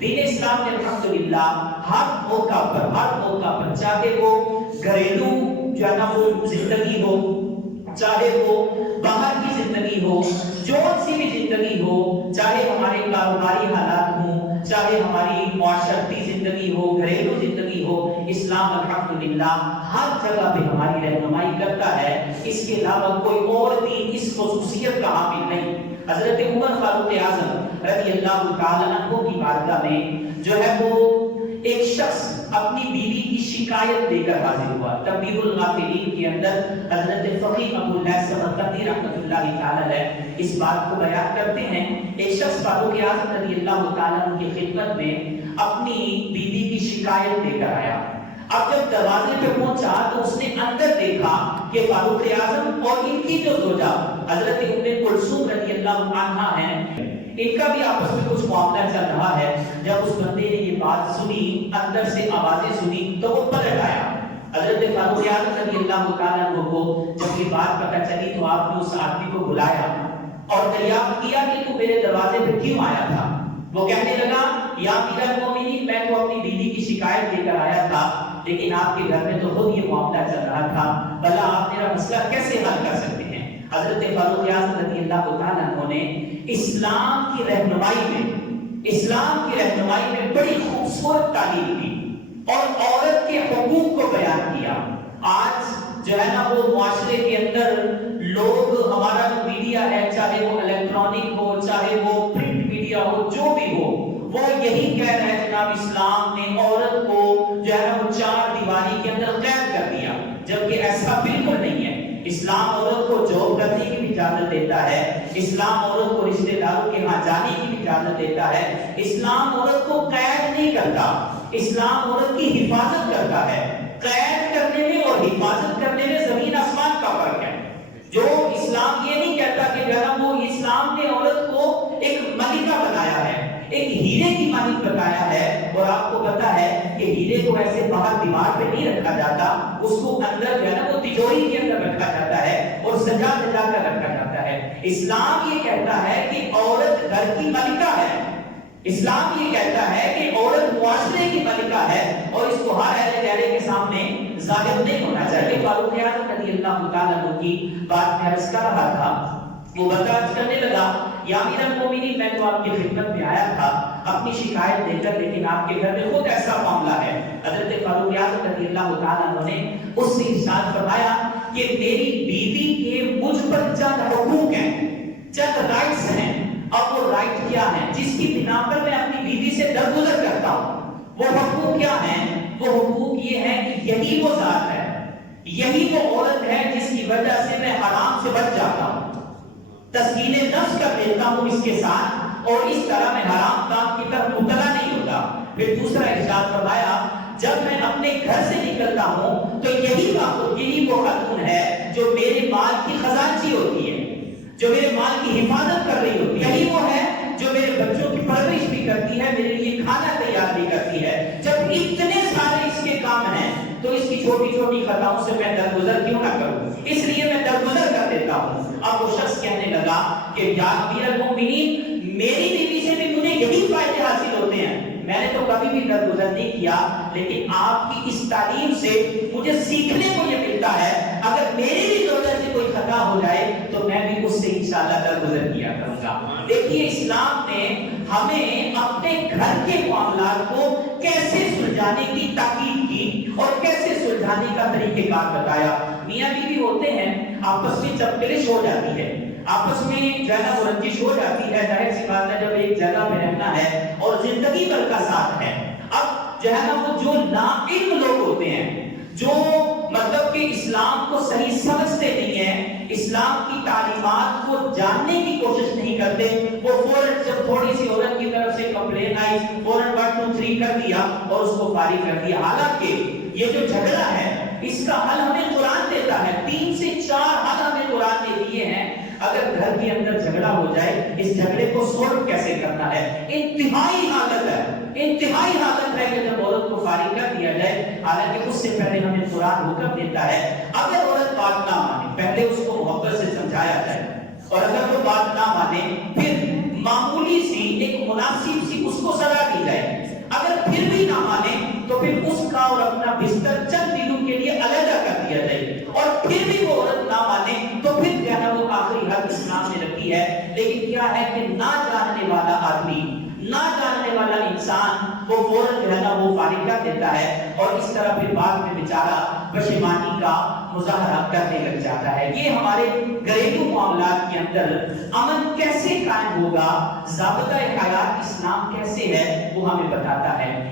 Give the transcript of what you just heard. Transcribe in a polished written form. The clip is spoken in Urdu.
دین اسلام نے الحمدللہ ہر موقع پر چاہے وہ گھریلو جو ہے نا وہ زندگی ہو، چاہے وہ باہر کی زندگی ہو، جو سی بھی زندگی ہو، چاہے ہمارے کاروباری حالات ہوں، چاہے ہماری معاشرتی زندگی ہو، گھریلو زندگی ہو، اسلام الحمدللہ ہر جگہ پہ ہماری رہنمائی کرتا ہے۔ اس کے علاوہ کوئی اور دین اس خصوصیت کا حامل نہیں۔ حضرت عمر فاروق اعظم رضی اللہ تعالی عنہ کی بارگاہ میں جو ہے وہ ایک شخص اپنی بیوی کی شکایت لے کر حاضر ہوا۔ تنبیہ الغافلین کے اندر حضرت فقیہ ابو اللہ سمرقندی رحمۃ اللہ تعالی علیہ اس بات کو بیان کرتے ہیں۔ ایک شخص فاروق اعظم رضی اللہ تعالی عنہ کی خدمت میں اپنی بیوی کی شکایت لے کر آیا۔ اب جب دروازے پہ پہنچا تو اس نے اندر دیکھا کہ فاروق اعظم اور ان کی جو زوجہ حضرت ام کلثوم رضی اللہ عنہا ہیں، ان کا بھی آپس میں کچھ معاملہ چل رہا ہے۔ جب اس بندے نے یہ بات سنی، اندر سے آوازیں سنی، تو وہ پلٹ آیا۔ حضرت فاروق اعظم رضی اللہ تعالیٰ عنہ کو جب یہ بات پتہ چلی تو آپ نے اس آدمی کو بلایا اور دریافت کیا کہ تو میرے دروازے پہ کیوں آیا تھا؟ وہ کہنے لگا، یا امیر المومنین، میں تو اپنی بیوی کی شکایت لے کر آیا تھا، لیکن آپ کے گھر میں تو خود یہ معاملہ چل رہا تھا، بھلا آپ میرا مسئلہ کیسے حل کر سکتے ہیں؟ حضرت فاروق اعظم رضی اللہ تعالیٰ عنہ نے اسلام کی رہنمائی میں بڑی خوبصورت تعلیم دی اور عورت کے حقوق کو بیان کیا۔ آج جو ہے نا وہ معاشرے کے اندر لوگ، ہمارا جو میڈیا ہے، چاہے وہ الیکٹرانک ہو، چاہے وہ پرنٹ میڈیا ہو، جو بھی ہو، وہ یہی کہہ رہے ہیں جناب اسلام نے عورت کو جو ہے نا وہ چار دیواری کے اندر قید کر دیا، جبکہ ایسا بالکل نہیں ہے۔ اسلام عورت کو جاب کرنے کی بھی اجازت دیتا ہے، اسلام عورت کو رشتہ داروں کے ہاں جانے کی بھی اجازت دیتا ہے، اسلام عورت کو قید نہیں کرتا، اسلام عورت کی حفاظت کرتا ہے۔ قید کرنے میں اور حفاظت کرنے میں زمین آسمان کا فرق ہے۔ جو اسلام یہ نہیں کہتا کہ جناب وہ اسلام نے عورت کو ایک ملکہ بنایا ہے، ایک ہیرے کی مالک بتایا ہے، اور آپ کو پتا ہے کہ ہیرے کو ایسے باہر دیوار پہ نہیں رکھا جاتا، اس کو اندر جو ہے نا وہ تجوری کے اندر رکھا جاتا ہے اور سجا سجا کر رکھا جاتا ہے۔ اسلام یہ کہتا ہے کہ عورت گھر کی ملکہ ہے، اسلام یہ کہتا ہے کہ عورت معاشرے کی ملکہ ہے اور اس کو ہر اہل گہرے کے سامنے ظاہر نہیں ہونا چاہیے۔ فاروق اعظم رضی اللہ تعالیٰ عنہ کی بات میں عرض کر رہا تھا، وہ برداشت کرنے لگا، یا امیر المومنین، میں تو آپ کی خدمت میں آیا تھا اپنی شکایت دے کر، لیکن آپ کے گھر میں خود ایسا معاملہ ہے۔ حضرت فاروق اعظم رضی اللہ تعالیٰ عنہ نے اس سے ارشاد فرمایا کہ میری بیوی کے مجھ پر چند حقوق ہیں، چند رائٹس ہیں۔ اب وہ رائٹ کیا ہے جس کی بنا پر میں اپنی بیوی سے درگزر کرتا ہوں؟ وہ حقوق کیا ہیں؟ وہ حقوق یہ ہے کہ یہی وہ ذات ہے، یہی وہ عورت ہے جس کی وجہ سے میں حرام سے بچ جاتا ہوں، تسکین نفس کر لیتا ہوں اس کے ساتھ، اور اس طرح میں حرام کام کی طرف مبتلا نہیں ہوتا۔ پھر دوسرا ارشاد فرمایا، جب میں اپنے گھر سے نکلتا ہوں تو یہی وہ خاتون ہے جو میرے مال کی خزانچی ہوتی ہے، جو میرے مال کی حفاظت کر رہی ہوتی ہے، یہی وہ ہے جو میرے بچوں کی پرورش بھی کرتی ہے، میرے لیے کھانا تیار بھی کرتی ہے۔ جب اتنے سارے اس کے کام ہیں تو اس کی چھوٹی چھوٹی خطاؤں سے میں درگزر کیوں نہ کروں؟ اس لیے میں درگزر کر دیتا ہوں۔ اب وہ شخص کہنے لگا کہ یا امیر المومنین، میری بیوی سے بھی مجھے یہی فائدے حاصل ہوتے ہیں، میں نے تو کبھی بھی درگزر نہیں کیا، لیکن آپ کی اس تعلیم سے مجھے سیکھنے کو یہ ملتا ہے، اگر میری بھی زوجہ سے کوئی خطا ہو جائے تو میں بھی اس سے انشاءاللہ درگزر کیا کروں گا۔ دیکھیے اسلام نے ہمیں اپنے گھر کے معاملات کو کیسے سلجھانے کی تاکید کی اور کیسے سلجھانے کا طریقہ کار بتایا۔ میاں بیوی ہوتے ہیں، آپس میں جب کلش ہو جاتی ہے، آپس میں جو ہے نا رنجش ہو جاتی ہے، ظاہر سی بات ہے جب ایک جگہ پہ رہنا ہے اور زندگی بھر کا ساتھ ہے، اب جو ہے نا وہ جو ناعلم لوگ ہوتے ہیں، جو مطلب کہ اسلام کو صحیح سمجھتے نہیں ہیں، اسلام کی تعلیمات کو جاننے کی کوشش نہیں کرتے، وہ فوراً جب تھوڑی سی عورت کی طرف سے کمپلین آئی فوراً 1 2 3 کر دیا اور اس کو فارغ کر دیا۔ حالانکہ یہ جو جھگڑا ہے اس کا حل ہمیں قرآن دیتا ہے، 3 سے 4 حل ہمیں قرآن نے دیے ہیں۔ اگر گھر کے اندر جھگڑا ہو جائے، اس جھگڑے کو سولو کیسے کرنا ہے؟ انتہائی حالت ہے کہ جب عورت کو فارغ کر دیا جائے، حالانکہ اس سے پہلے ہمیں قرآن حکم دیتا ہے اگر عورت بات نہ مانے پہلے اس کو محبت سے سمجھایا جائے، اور اگر وہ بات نہ مانے پھر معمولی سی ایک مناسب سی اس کو سزا دی جائے۔ عورت نہ مانے تو پھر جو ہے نا وہ آخری حد اسلام نے رکھی ہے. لیکن کیا ہے کہ نہ جاننے والا آدمی، نہ جاننے والا انسان وہ فوراً جو ہے نا وہ فارغ کر دیتا ہے اور اس طرح پھر بعد میں بیچارہ پشیمانی کا مظاہرہ کرنے لگ جاتا ہے. یہ ہمارے گھریلو معاملات کے اندر امن کیسے قائم ہوگا، ضابطۂ حیات اسلام کیسے ہے، وہ ہمیں بتاتا ہے.